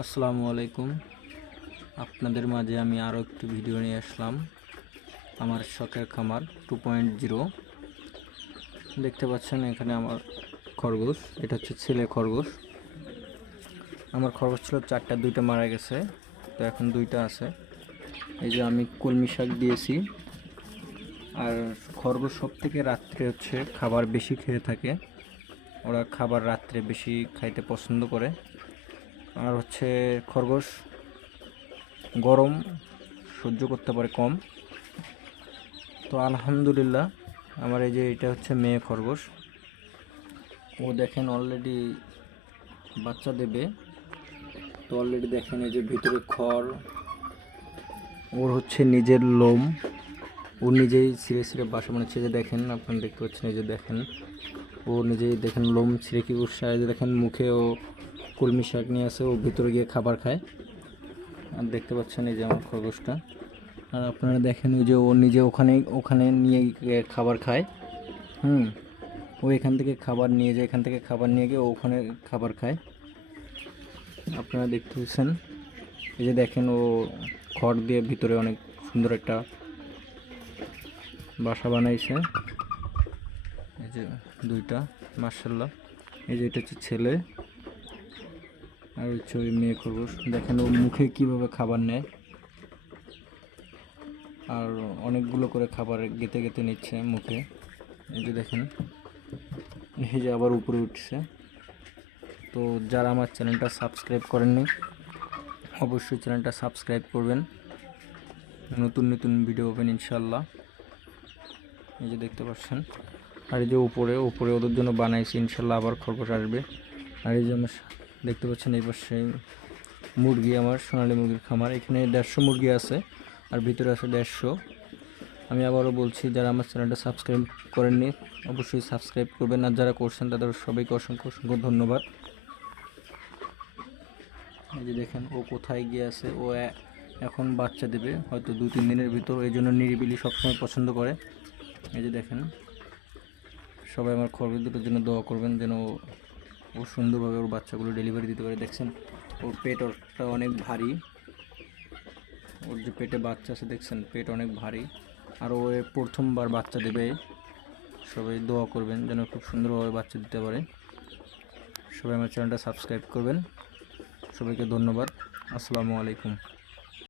আসসালামু আলাইকুম। আপনাদের মাঝে আমি আরও একটি ভিডিও নিয়ে আসলাম। আমার শখের খামার 2.0 দেখতে পাচ্ছেন। এখানে আমার খরগোশ, এটা হচ্ছে ছেলে খরগোশ। আমার খরগোশ ছিল 4টা, 2টা মারা গেছে, তো এখন 2টা আছে। এই যে আমি কলমি শাক দিয়েছি। আর খরগোশ সব থেকে রাত্রে হচ্ছে খাবার বেশি খেয়ে থাকে, ওরা খাবার রাত্রে বেশি খাইতে পছন্দ করে। আর হচ্ছে খরগোশ গরম সহ্য করতে পারে কম। তো আলহামদুলিল্লাহ, আমার এই যে এটা হচ্ছে মেয়ে খরগোশ। ও দেখেন অলরেডি বাচ্চা দেবে। তো অলরেডি দেখেন এই যে ভিতরে খড়, ওর হচ্ছে নিজের লোম, ও নিজেই ছিঁড়ে ছিঁড়ে বাসা বানাচ্ছে। যে দেখেন, আপনারা দেখতে পাচ্ছেন, এই যে দেখেন ও নিজেই দেখেন লোম ছিঁড়ে কি করছে। এই যে দেখেন মুখে ও কলমি শাক নিয়ে আসে, ও ভিতরে গিয়ে খাবার খায়। আর দেখতে পাচ্ছেন এই যে আমার খরগোশটা। আর আপনারা দেখেন ওই যে ও নিজে ওখানে ওখানে নিয়ে গিয়ে খাবার খায়। ও এখান থেকে খাবার নিয়ে যায়, এখান থেকে খাবার নিয়ে গিয়ে ওখানে খাবার খায়। আপনারা দেখতে পাচ্ছেন এই যে দেখেন ও খড় দিয়ে ভিতরে অনেক সুন্দর একটা বাসা বানাইছে। এই যে 2টা, মাশাআল্লাহ। এই যে এটা হচ্ছে ছেলে, আর হচ্ছে ওই মেয়ে খরগোশ। দেখেন ও মুখে কিভাবে খাবার নেয়, আর অনেকগুলো করে খাবার গেঁথে গেঁথে নিচ্ছে মুখে। এই যে দেখেন, এই যে আবার উপরে উঠছে। তো যারা আমার চ্যানেলটা সাবস্ক্রাইব করেননি, অবশ্যই চ্যানেলটা সাবস্ক্রাইব করবেন। নতুন নতুন ভিডিও পাবেন ইনশাল্লাহ। এই যে দেখতে পাচ্ছেন। আর এই যে উপরে উপরে ওদের জন্য বানাইছি, ইনশাল্লাহ আবার খরগোশ আসবে। আর এই যে আমার দেখতে পাচ্ছেন এই পাশে মুরগি, আমার সোনালী মুরগির খামার। এখানে 150 মুরগি আছে, আর ভিতরে আছে 150। আমি আবারও বলছি, যারা আমার চ্যানেলটা সাবস্ক্রাইব করেননি অবশ্যই সাবস্ক্রাইব করবেন, আর যারা করছেন তাদের সবাইকে অসংখ্য অসংখ্য ধন্যবাদ। এই যে দেখেন ও কোথায় গিয়ে আছে। ও এখন বাচ্চা দেবে হয়তো 2-3 দিনের ভিতর, এই জন্য নিরিবিলি সবসময় পছন্দ করে। এই যে দেখেন, সবাই আমার খরগোশ দুটোর জন্য দোয়া করবেন, যেন ও সুন্দরভাবে ওর বাচ্চাগুলো ডেলিভারি দিতে পারে। দেখছেন ওর পেটটা অনেক ভারী, ওর যে পেটে বাচ্চা আছে দেখছেন, পেট অনেক ভারী। আর ও প্রথমবার বাচ্চা দেবে। সবাই দোয়া করবেন যেন খুব সুন্দরভাবে বাচ্চা দিতে পারে। সবাই আমার চ্যানেলটা সাবস্ক্রাইব করবেন। সবাইকে ধন্যবাদ। আসসালামু আলাইকুম।